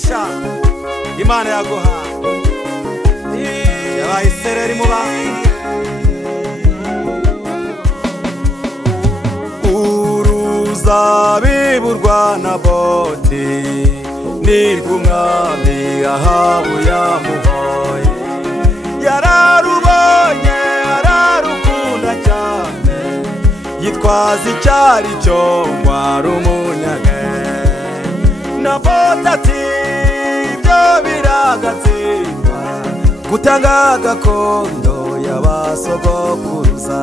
imigisha Imana yaguhaye yabaye isereri mu bantu. Uruzabibu rwa Naboti nirwo umwami Ahabu yamuhoye, yararubonye ararukunda cyane, yitwaza icyari cyo ngo ari umunyage. Naboti ati ibyo biragatsindwa, gutanga gakondo y'abasogokuruza.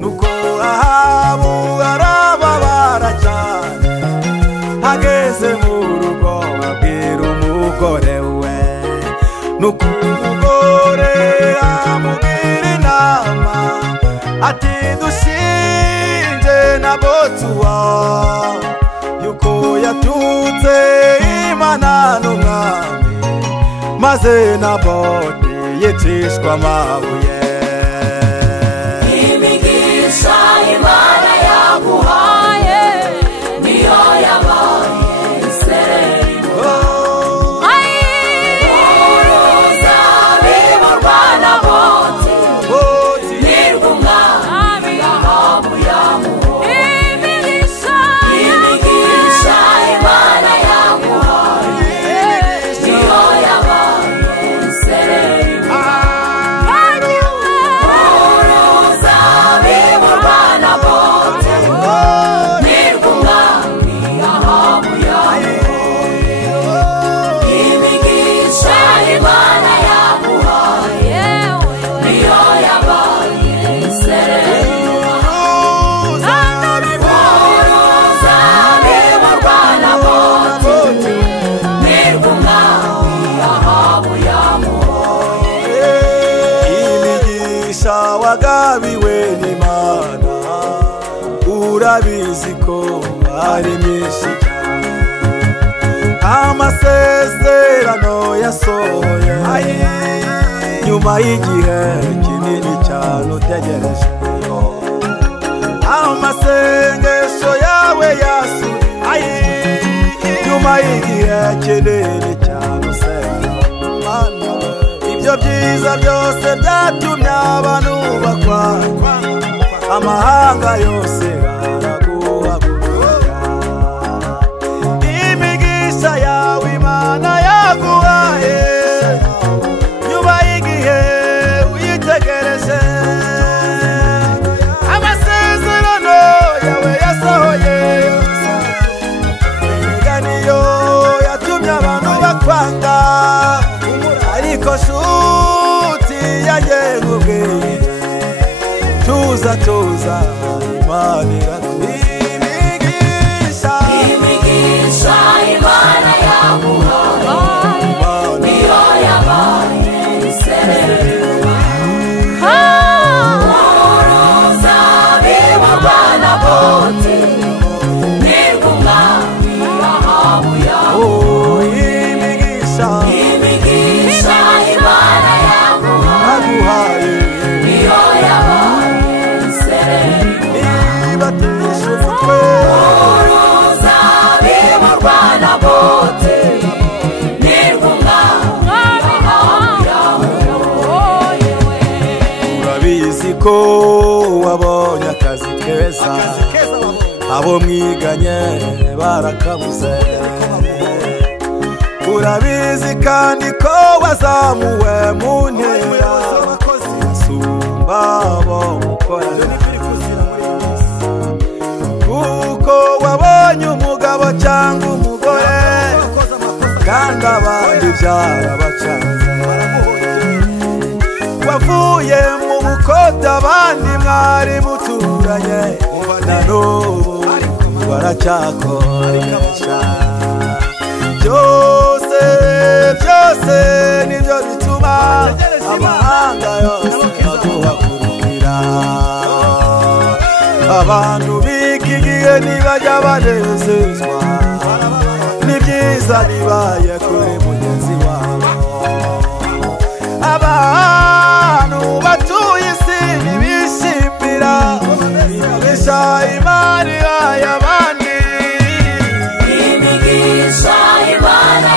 Nuko Ahabu arababara cyane, ageze mu rugo abwira umugore we. Nuko umugore amubwira inama ati dushinje Naboti wawe yuko yatutse Imana n'umwami, maze Naboti yicishwa amabuye. Imigisha Imana yaguhaye niyo yabaye isereri mu uruzabibu rwa Naboti nirwo umwami Ahabu yamuhoye. Imigisha Imana yaguhaye niyo yabaye isereri mu uruzabibu rwa Naboti nirwo umwami Ahabu yamuhoye. Imigisha Imana yaguhaye niyo yabaye isereri mu uruzabibu rwa Naboti nirwo umwami Ahabu yamuhoye. Imigisha wagabiwe n'Imana urabizi ko ari myinshi cyane, amasezerano yasohoye nyuma y'igihe kinini cyane utegereje. Amasengesho yawe yasubiye nyuma y'igihe kinini cyane usenga. Ibyo byiza byose byatumye abantu bakwa, amahanga yose araguhaguruka. Imigisha yawe Imana yaguhaye nyuma y'igihe uyitegereje. Amasezerano yawe yasohoye, imiganiyo yatumye abantu bakwanga. Ariko nshuti yanjye nkubwiye, tuza tuza Imana iraguha imigisha Imana yaguhaye niyo yabaye isereri mu uruzabibu rwa Naboti nirwo umwami Ahabu yamuhoye. Imigisha Imana yaguhaye niyo yabaye isereri mu uruzabibu rwa Naboti nirwo umwami Ahabu yamuhoye. Urabizi ko wabonye akazi keza, abo mwiganye barakabuze. Urabizi kandi ko wazamuwe mu ntera, usumba abo mukorana, kuko wabonye umugabo cyangwa umugore kandi abandi byarabacanze. Wavuye mu bukode abandi mwari muturanye, na n'ubu baracyakoresha. Byose nibyo bituma amahanga yose aguhagurukira. Abantu b'iki gihe ntibajya banezezwa n'ibyiza bibaye kuri mugenzi wabo. Abantu batuye isi ntibishimira imigisha Imana ihaye abandi. Imigisha Imana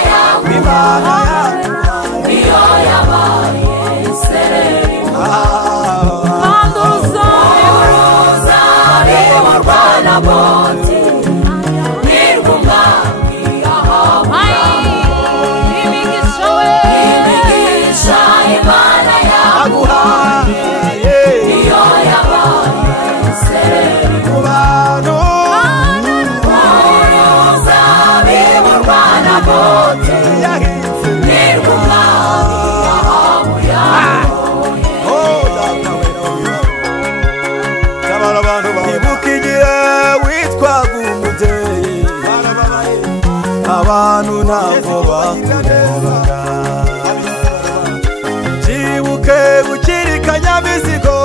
wibuke ukiri kanyamizigo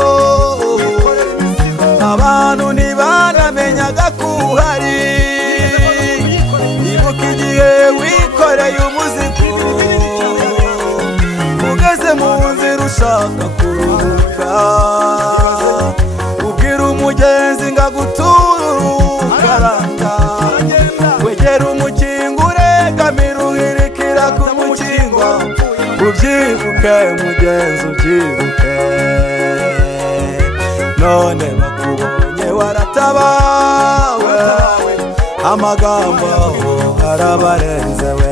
abantu ntibanamenyaga ko uhari wibuke igihe wikoreye umuzigo ugeze mu nzira ushaka kuruhuka ubwira umugenzi ngo aguturukaranga wegera umukingo uregamira uhirikira ku mukingo ubyibuke mugenzi ubyibuke none bakubonye waratabawe amagambo arabarenze we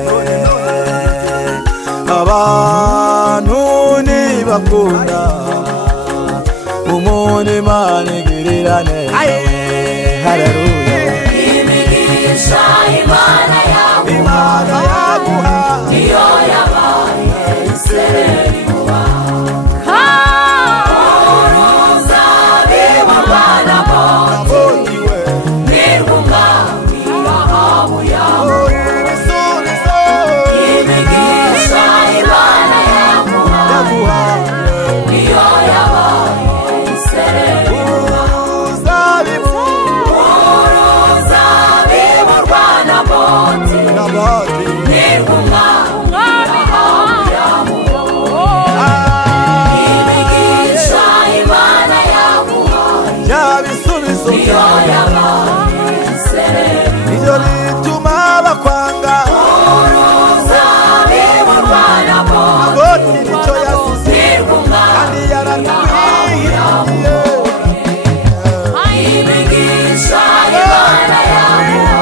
abantu ntibakunda umuntu Imana igirira neza haleluya imigisha Imana yaguha niyo yabaye isereri mu bantu uruzabibu rwanda boti nirw'umwami Ahabu yawe imigisha Imana yaguha niyo yabaye isereri mu bantu uruzabibu rwanda boti nirw'umwami Ahabu yawe imigisha Imana yaguha yabisubizo niyo yabaye isereri ibyo bituma bakwanga uruzabibu rwanda boti nicyo yasize nirw'umwami kandi yaratwihiye imigisha Imana yaguha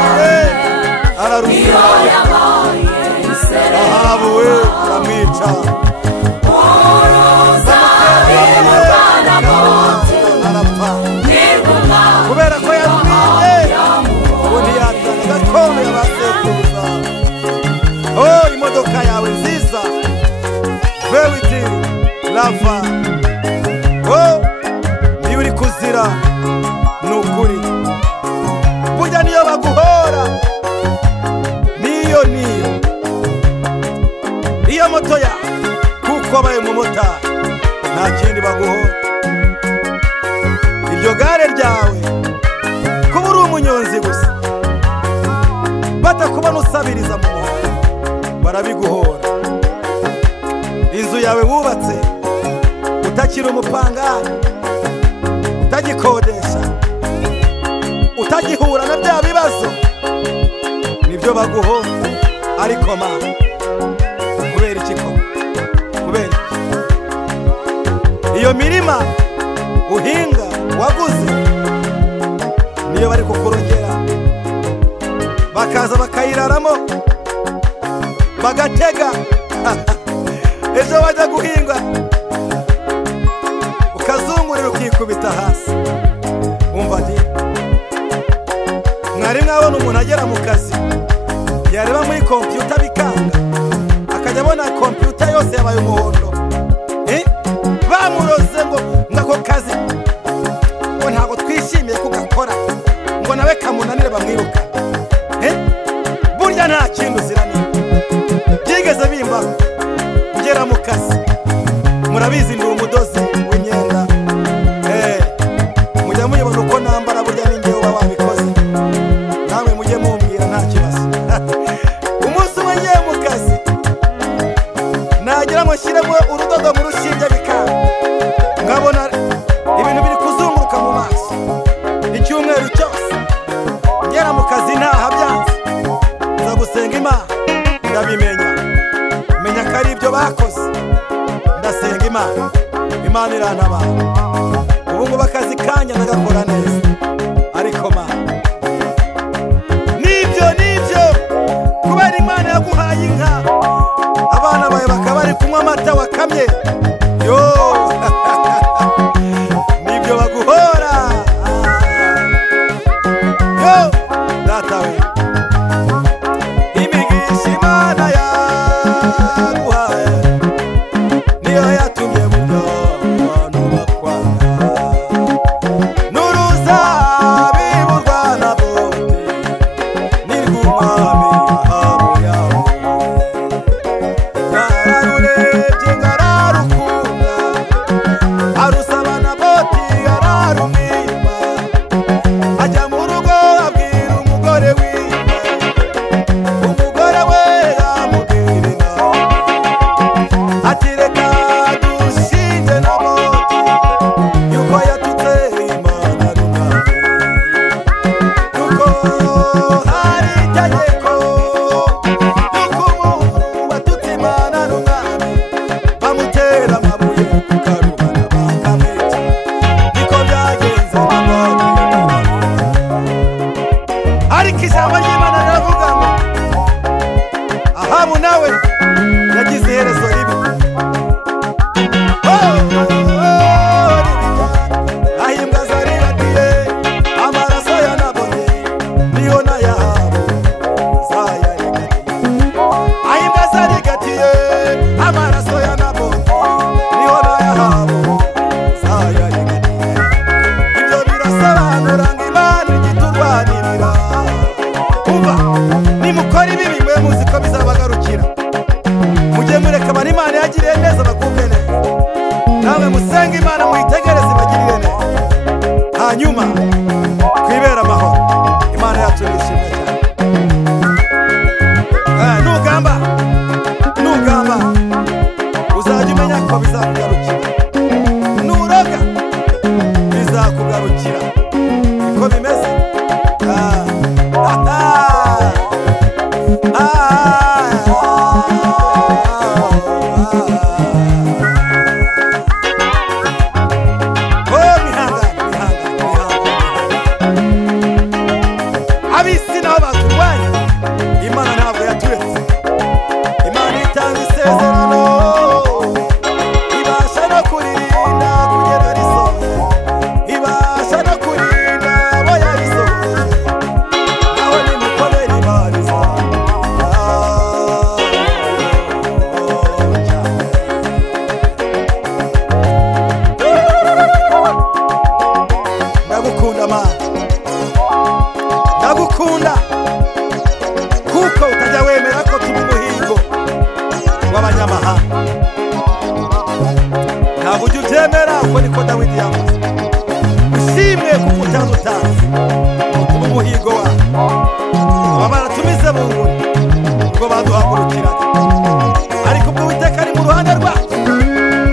niyo yabaye isereri Ahabu we uramwica uruzabibu rwanda boti arapfa nirw'umwami kubera ko yarumwiye ubu ntiyatanga gakondo y'abasekuruza imodoka yawe nziza veriti lava niyo uri kuzira ni ukuri burya niyo baguhora niyo moto ya kuko wabaye umumotari nta kindi baguhora iryo gare ryawe kuba uri umunyonzi gusa batakubona usabiriza mu muhanda barabiguhora inzu yawe wubatse utakiri umupangari utagikodesha utagihura na bya bibazo nibyo baguhora ariko ma kubera iki ko kubera iyo mirima uhinga waguze niyo bari kukurongera bakaza bakayiraramo bagatega ejo bajya guhinga ukazungurira ukikubita hasi wumva ndi mwari mwabona umuntu agera mu kazi yareba muri kompiyuta bikanga akajya abona kompiyuta yose yabaye umuhondo bamuroze ngo ako kazi ngo ntabwo twishimiye kugakora ngo nawe kamunanire bamwiruka burya nta kintu uziranira byigeze bimbaho ngera mu kazi murabizi ndi umudozi w'imyenda mujya muyibona uko nambara burya ningewe uba wabikoze namwe mujye mumbwira nta kibazo umunsi umwe ngiye mu kazi nagira ngo nshyiremo urudodo mu rushinge bikanga nkabona ibintu biri kuzunguruka mu maso icyumweru cyose ngera mu kazi ntaha byanze nza gusenga Imana ndabimenya menya ko ari ibyo bakoze ndasenga Imana irantabara ubu ngubu akazi kanya ndagakora neza ariko Mana nibyo kubera Imana yaguhaye inka abana bawe bakaba bari kunywa amata wakamye nibyo baguhora data we imigisha Imana yaguhaye niyo yatumye buryo abantu bakwanga n'uruzabibu rwanda boti nirw'umwami Ahabu yawe yararurebye ngo ararukunda batera amabuye ku karubanda bakamwica niko byagenze ariko ijambo ry'Imana riravuga ngo Ahabu nawe yagize iherezo ribi ahimbwa zarigatiye amaraso ya Naboti niyo na Ahabu zayarigatiye ahimbwa zarigatiye amaraso ya Naboti niyo na Ahabu zayarigatiye ibyo birasobanura ngo Imana igiturwanirira umva nimukora ibi bimwe muzi ko bizabagarukira mujye mureka abantu Imana yagiriye neza bakumve neza nawe musenga Imana muyitegereze ibagirire neza hanyuma twibera amahoro Imana yacu nishimye cyane nugamba uzajya umenya ko bizakugarukira nuroga bizakugarukira niko bimeze abisi nabo baturwanya Imana ntabwo yaturetse Imana itanga isezerano ibasha no kurinda kugera risohoye ibasha no kurinda abo yarisohoye naho nimukomere Imana ndagukunda Mana ndagukunda kuko utajya wemera ko turi umuhigo w'abanyamahanga ntabwo ujya ubyemera uko niko Dawidi yavuze ushimwe kuko utadutazi turi umuhigo wawe aba baratumize mu nguni ubwo baduhagurukiraga ariko ubwo Uwiteka ari mu ruhande rwacu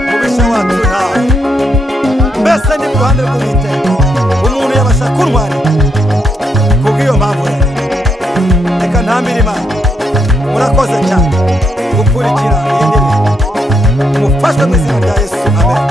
umubisha wacu ntawe mbese ni mu ruhande rw'Uwiteka umuntu yabasha kuntwarira kubw'iyo mpamvu reka ntambire Imana murakoze cyane gukurikira iyi ndirimbo mufashwe mu izina rya Yesu amen.